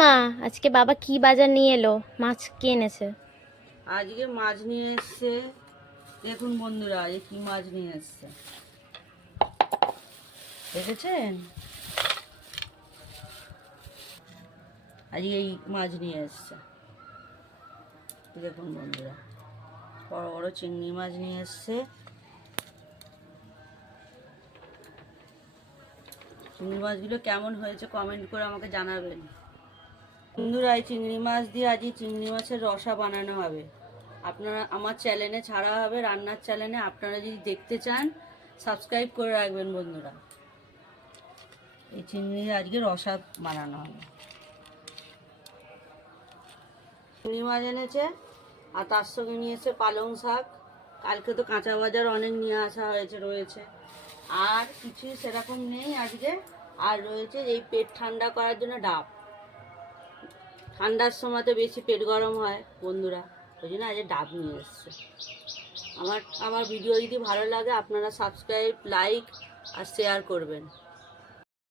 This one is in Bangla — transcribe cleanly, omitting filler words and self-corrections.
মা, আজকে বাবা কি বাজার নিয়ে এলো? মাছ কি এনেছে? আজকে মাছ নিয়ে এসছে। দেখুন বন্ধুরা, আজকে কি মাছ নিয়ে এসছে দেখেছেন? আজকে এই মাছ নিয়ে এসছে। দেখুন বন্ধুরা, বড় বড় চিংড়ি মাছ নিয়ে এসছে। চিংড়ি মাছগুলো কেমন হয়েছে কমেন্ট করে আমাকে জানাবেন বন্ধুরা। এই চিংড়ি মাছ দিয়ে আজকে চিংড়ি মাছের রসা বানানো হবে। আপনারা আমার চ্যানেলে ছাড়া হবে, রান্নার চ্যানেলে। আপনারা যদি দেখতে চান সাবস্ক্রাইব করে রাখবেন বন্ধুরা। এই চিংড়ি আজকে রসা বানানো হবে। চিংড়ি মাছ এনেছে আর তার সঙ্গে নিয়েছে পালং শাক। কালকে তো কাঁচা বাজার অনেক নিয়ে আসা রয়েছে। আর কিছুই সেরকম নেই আজকে। আর রয়েছে এই পেট ঠান্ডা করার জন্য ডাব। ঠান্ডার সময় তো বেশি পেট গরম হয় বন্ধুরা, ওই জন্য আজকে ডাব নিয়ে এসছে। আমার ভিডিও যদি ভালো লাগে আপনারা সাবস্ক্রাইব, লাইক আর শেয়ার করবেন।